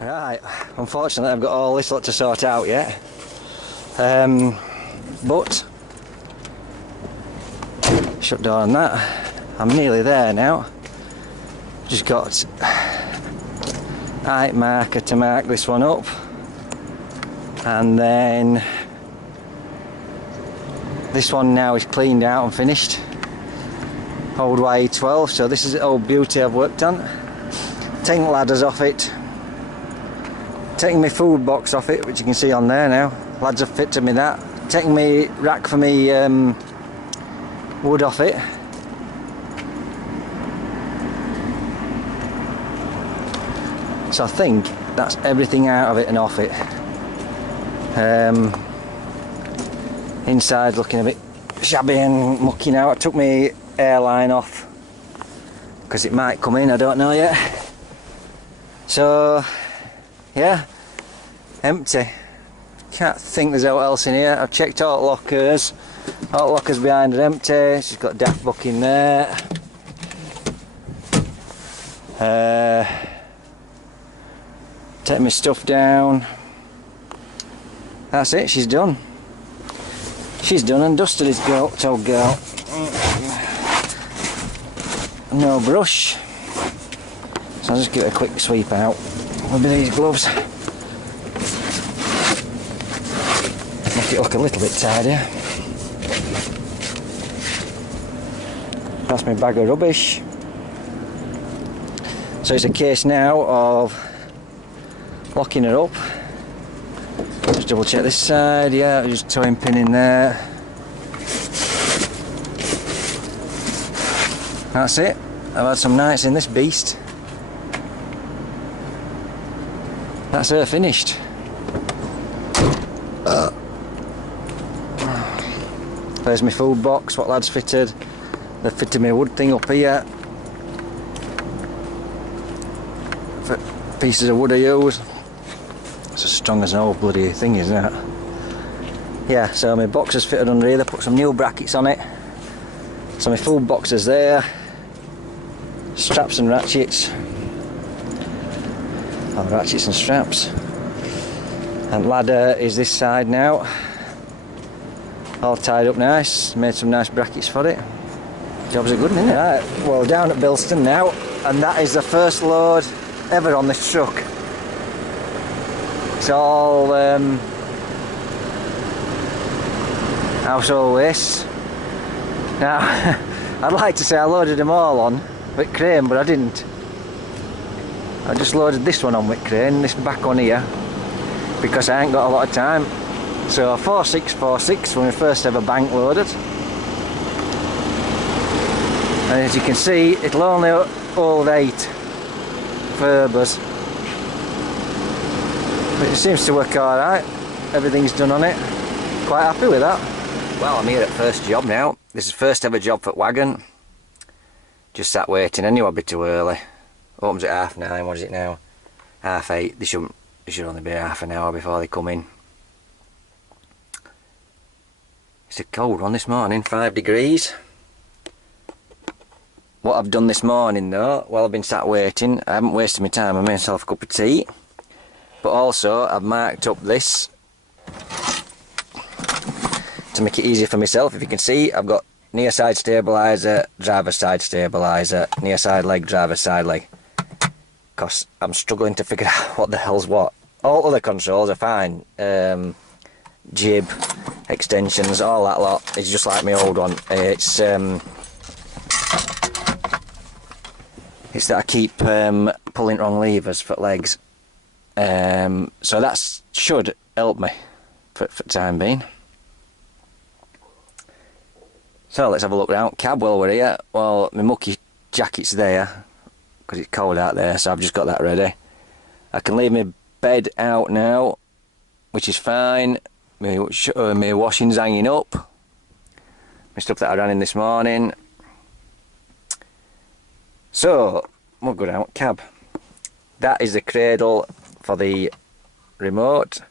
Right, unfortunately I've got all this lot to sort out yet. But shut door on that. I'm nearly there now. Just got height marker to mark this one up, and then this one now is cleaned out and finished. Old YE12, so this is the old beauty I've worked on. Taking the ladders off it, taking my food box off it, which you can see on there now. Lads have fitted me that. Taking my rack for me wood off it. So I think that's everything out of it and off it. Inside looking a bit shabby and mucky now. I took my airline off because it might come in, I don't know yet. So yeah, empty. Can't think there's what else in here. I've checked all the lockers. All the lockers behind are empty. She's got a daft book in there. Take my stuff down. That's it, she's done. She's done and dusted, this girl, old girl. No brush. So I'll just give it a quick sweep out with these gloves. Make it look a little bit tidier. That's my bag of rubbish. So it's a case now of locking her up. Just double check this side, yeah, just towing pin in there. That's it. I've had some nights in this beast. That's her finished. There's my food box, what lads fitted. They've fitted my wood thing up here. For pieces of wood I use. It's as strong as an old bloody thing, isn't it? Yeah, so my box is fitted under here. They put some new brackets on it. So my food box is there. Straps and ratchets. Oh, ratchets and straps. And ladder is this side now. All tied up nice. Made some nice brackets for it. Job's a good one, isn't it? Right, well, down at Bilston now, and that is the first load ever on this truck. It's all household waste. Now, I'd like to say I loaded them all on with crane, but I didn't. I just loaded this one on with crane, this back one here, because I ain't got a lot of time. So 4646 when we first ever bank loaded. And as you can see, it'll only hold 8 Ferbers. But it seems to work alright. Everything's done on it. Quite happy with that. Well, I'm here at first job now. This is first ever job for wagon. Just sat waiting. I knew I'd be too early. Opens at 9:30. What is it now? 8:30. They should only be half an hour before they come in. It's a cold one this morning, 5 degrees. What I've done this morning though, while I've been sat waiting, I haven't wasted my time. I made myself a cup of tea. But also I've marked up this to make it easier for myself. If you can see, I've got near side stabiliser, driver side stabiliser, near side leg, driver side leg. Because I'm struggling to figure out what the hell's what. All other controls are fine. Jib, extensions, all that lot. It's just like my old one. It's that I keep pulling wrong levers for legs. So that should help me for the time being. So let's have a look round. Cab while we're here. Well, my mucky jacket's there because it's cold out there, so I've just got that ready. I can leave my bed out now, which is fine. My washing's hanging up. My stuff that I ran in this morning. So we'll go down cab. That is the cradle for the remote.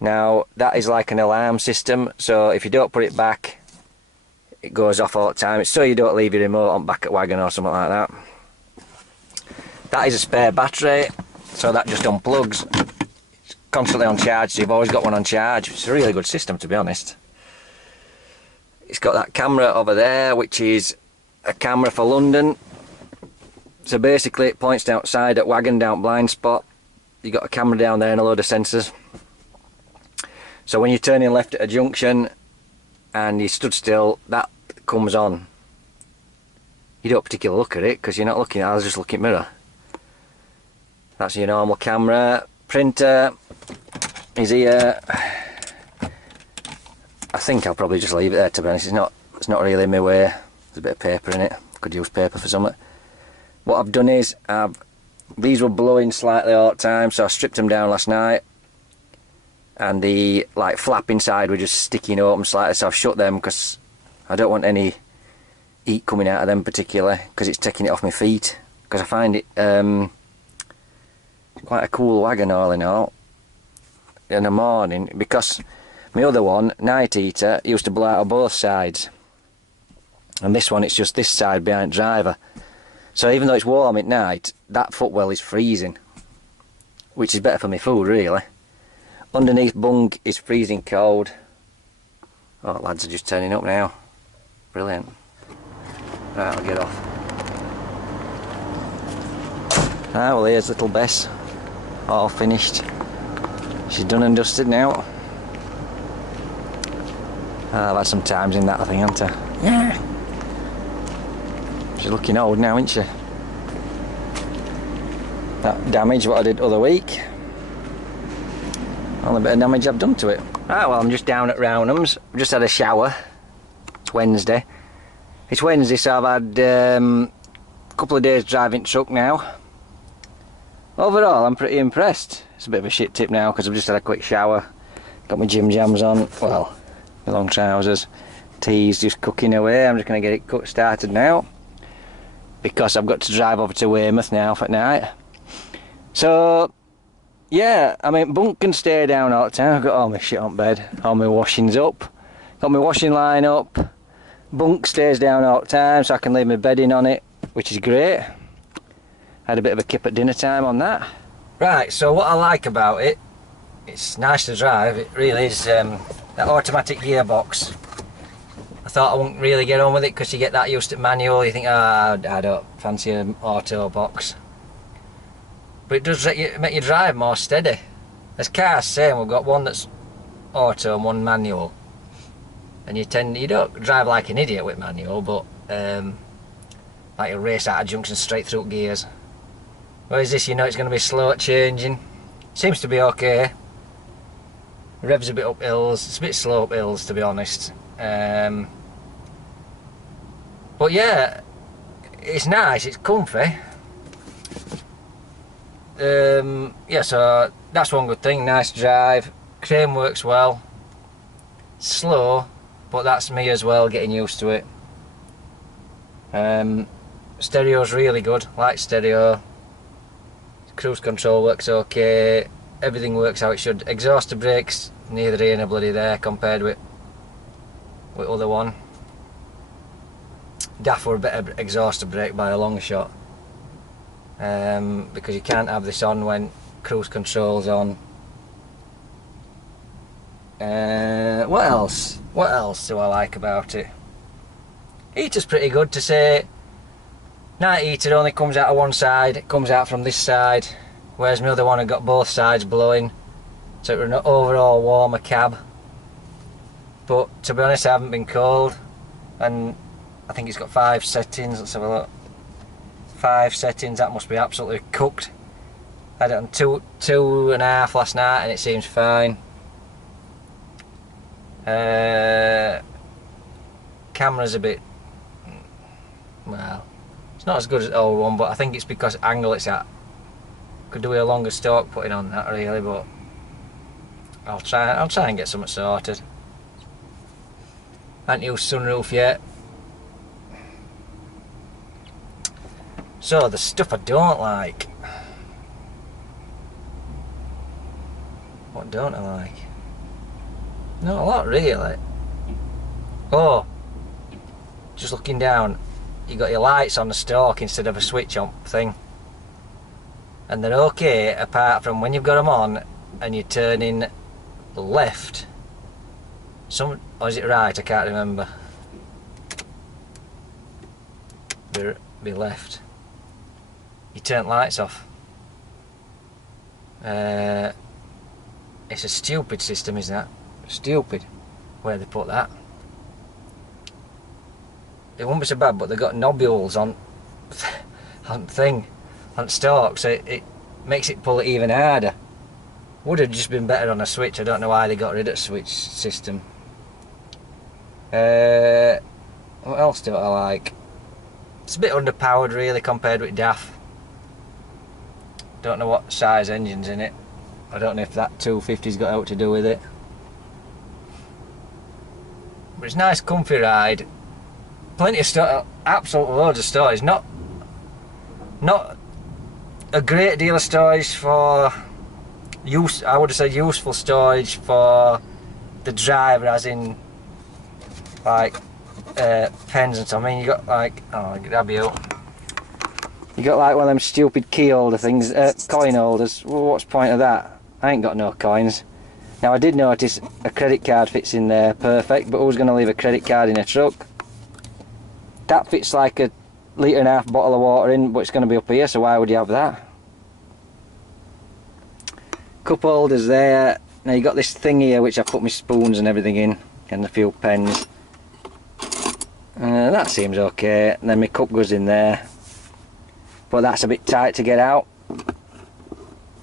Now that is like an alarm system, so if you don't put it back, it goes off all the time. It's so you don't leave your remote on back at wagon or something like that. That is a spare battery, so so that just unplugs. It's constantly on charge, so you've always got one on charge. It's a really good system, to be honest. It's got that camera over there, which is a camera for London. So basically it points outside at Wagon down blind spot. You got a camera down there and a load of sensors. So when you're turning left at a junction and you stood still, that comes on. You don't particularly look at it because you're not looking at it, I was just looking mirror. That's your normal camera. Printer is here. I think I'll probably just leave it there, to be honest. It's not really in my way. There's a bit of paper in it. Could use paper for something. What I've done is these were blowing slightly all the time, so I stripped them down last night. And the flap inside were just sticking open slightly, so I've shut them because I don't want any heat coming out of them particularly, because it's taking it off my feet. Because I find it quite a cool wagon all in all in the morning, because my other one, Night Eater, used to blow out of both sides, and this one it's just this side behind driver. So even though it's warm at night, that footwell is freezing, which is better for my food really. Underneath bunk is freezing cold. Oh, lads are just turning up now. Brilliant. Right, I'll get off. Ah, well, here's little Bess, all finished. She's done and dusted now. I've had some times in that, I think, haven't I? Yeah. She's looking old now, isn't she? That damage what I did other week. Only bit of damage I've done to it. Right, well, I'm just down at Rownham's. I've just had a shower. It's Wednesday. It's Wednesday, so I've had a couple of days driving truck now. Overall, I'm pretty impressed. It's a bit of a shit tip now because I've just had a quick shower. Got my gym jams on. Well, my long trousers. Tea's just cooking away. I'm just going to get it started now, because I've got to drive over to Weymouth now for night. So yeah, I mean, bunk can stay down all the time. I've got all my shit on bed, all my washing's up, got my washing line up. Bunk stays down all the time, so I can leave my bedding on it, which is great. Had a bit of a kip at dinner time on that. Right, so what I like about it, it's nice to drive, it really is. That automatic gearbox, I thought I wouldn't really get on with it because you get that used to manual. You think, I don't fancy an auto box. But it does make you drive more steady. As cars same, we've got one that's auto and one manual. And you don't drive like an idiot with manual, but like you race out of junction straight through gears. Whereas this, you know it's going to be slow at changing. Seems to be okay. Revs a bit up hills. It's a bit slow up hills, to be honest. But yeah, it's nice. It's comfy. Yeah, so that's one good thing. Nice drive. Crane works well. Slow, but that's me as well, getting used to it. Stereo's really good. Like stereo. Cruise control works okay. Everything works how it should. Exhauster brakes, neither here nor bloody there compared with other one. Daft were a better exhauster brake by a long shot. Because you can't have this on when cruise control's on. What else? What else do I like about it? Heater's pretty good to say. Night heater only comes out of one side, it comes out from this side, whereas my other one had got both sides blowing, so it was an overall warmer cab. But to be honest, I haven't been cold, and I think it's got 5 settings. Let's have a look. 5 settings, that must be absolutely cooked. I had it on 2.5 last night and it seems fine. Camera's a bit, well, it's not as good as the old one, but I think it's because angle it's at. Could do with a longer stalk putting on that really, but I'll try and get something sorted. I haven't used sunroof yet. So the stuff I don't like. What don't I like? Not a lot really. Oh, just looking down, you got your lights on the stalk instead of a switch on thing. and they're okay apart from when you've got them on and you're turning left, or is it right, I can't remember. Be left, you turn lights off. It's a stupid system, isn't it? Stupid where they put that. It won't be so bad, but they've got nobules on on stalk, so it makes it pull it even harder. Would have just been better on a switch. I don't know why they got rid of the switch system. What else do I like? It's a bit underpowered really compared with DAF. Don't know what size engine's in it. I don't know if that 250's got out to do with it. But it's a nice comfy ride. Plenty of stuff, absolutely loads of storage. Not a great deal of storage for use. I would have said useful storage for the driver, as in like pens and stuff. I mean, you got like, oh, I'll grab you. You got like one of them stupid key holder things, coin holders. Well, what's the point of that? I ain't got no coins. Now I did notice a credit card fits in there perfect, but who's going to leave a credit card in a truck? That fits like a litre and a half bottle of water in, but it's going to be up here, so why would you have that? Cup holders there. Now you got this thing here which I put my spoons and everything in, and a few pens. That seems okay. And then my cup goes in there, but that's a bit tight to get out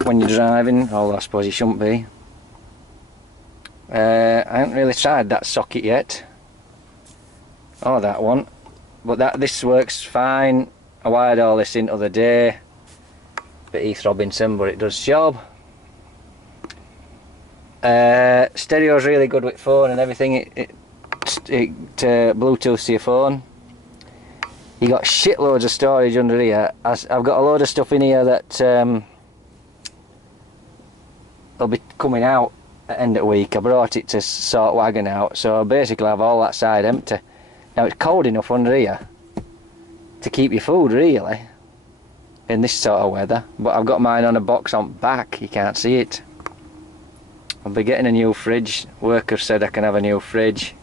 when you're driving, although I suppose you shouldn't be. I haven't really tried that socket yet, or that one, but this works fine. I wired all this in the other day, bit Heath Robinson, but it does job. Stereo's really good with phone and everything. It Bluetooth to your phone. You got shitloads of storage under here. I've got a load of stuff in here that will be coming out at the end of the week. I brought it to sort wagon out, so basically I have all that side empty. Now it's cold enough under here to keep your food really in this sort of weather, but I've got mine on a box on back, you can't see it. I'll be getting a new fridge. Worker said I can have a new fridge,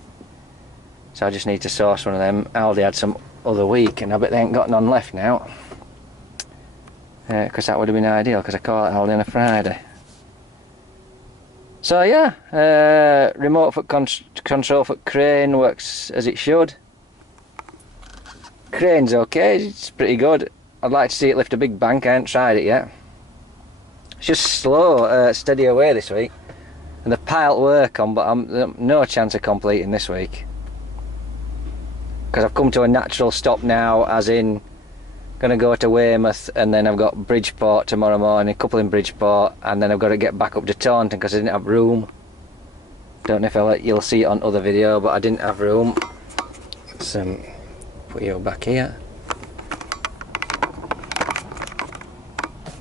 so I just need to source one of them. Aldi had some other week and I bet they ain't got none left now, because that would have been ideal, because I caught Aldi on a Friday. So yeah, remote foot control foot crane works as it should. Crane's okay, it's pretty good. I'd like to see it lift a big bank. I haven't tried it yet. It's just slow, steady away this week, and the pile work on, but I'm no chance of completing this week, because I've come to a natural stop now, as in going to go to Weymouth, and then I've got Bridgeport tomorrow morning, a couple in Bridgeport, and then I've got to get back up to Taunton because I didn't have room. Don't know if you'll see it on other video, but I didn't have room. Let's put you back here.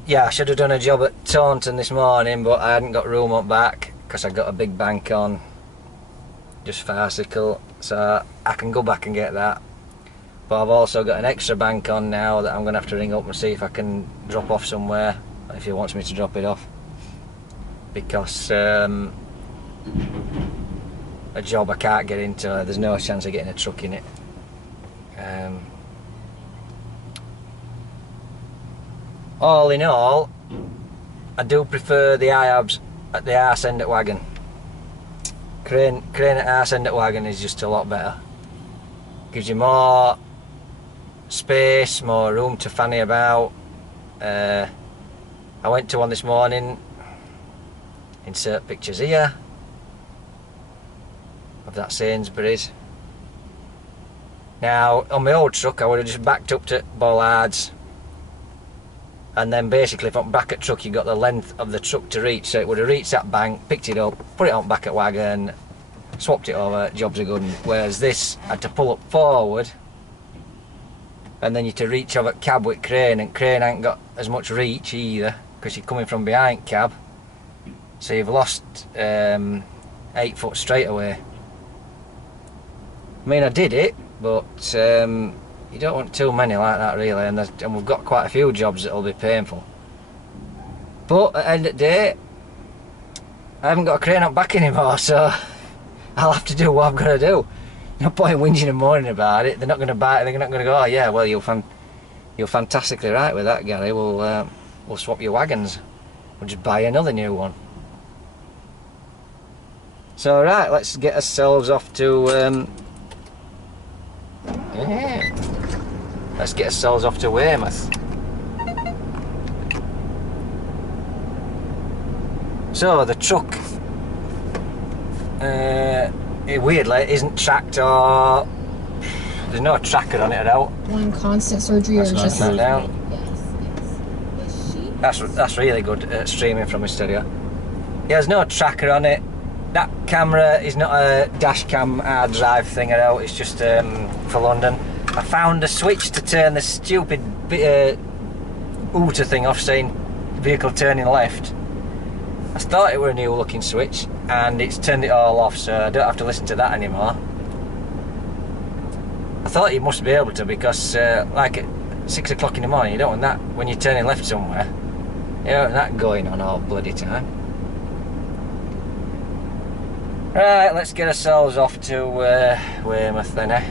Yeah, I should have done a job at Taunton this morning, but I hadn't got room up back because I got a big bank on, just farcical, so I can go back and get that. But I've also got an extra bank on now that I'm going to have to ring up and see if I can drop off somewhere, if he wants me to drop it off, because a job I can't get into, there's no chance of getting a truck in it. All in all, I do prefer the IABs at the arse end of wagon. Crane at arse end of wagon is just a lot better. Gives you more space, more room to fanny about. I went to one this morning, insert pictures here of that Sainsbury's. Now on my old truck I would have just backed up to Bollards, and then basically from back at truck you got the length of the truck to reach, so it would have reached that bank, picked it up, put it on back at wagon, swapped it over, jobs are good. Whereas this I had to pull up forward, and then you had to reach over cab with crane, and crane ain't got as much reach either because you're coming from behind cab, so you've lost 8 foot straight away. I mean, I did it, but you don't want too many like that really, and we've got quite a few jobs that'll be painful. But at the end of the day, I haven't got a crane up back anymore, so I'll have to do what I've got to do. No point whinging and moaning about it. They're not going to buy it. They're not going to go, oh yeah, well you're fantastically right with that, Gary. We'll swap your wagons. We'll just buy another new one. So right, let's get ourselves off to let's get ourselves off to Weymouth. So the truck, weirdly, isn't tracked, or there's no tracker on it at all. One constant surgery or just that down. Yes. That's really good at streaming from a stereo. Yeah, there's no tracker on it. That camera is not a dash cam hard drive thing at all. It's just for London. I found a switch to turn the stupid Uta thing off, saying vehicle turning left. I thought it were a new looking switch, and it's turned it all off, so I don't have to listen to that anymore. I thought you must be able to, because like at 6 o'clock in the morning, you don't want that when you're turning left somewhere. You don't want that going on all bloody time. Right, let's get ourselves off to Weymouth then, eh?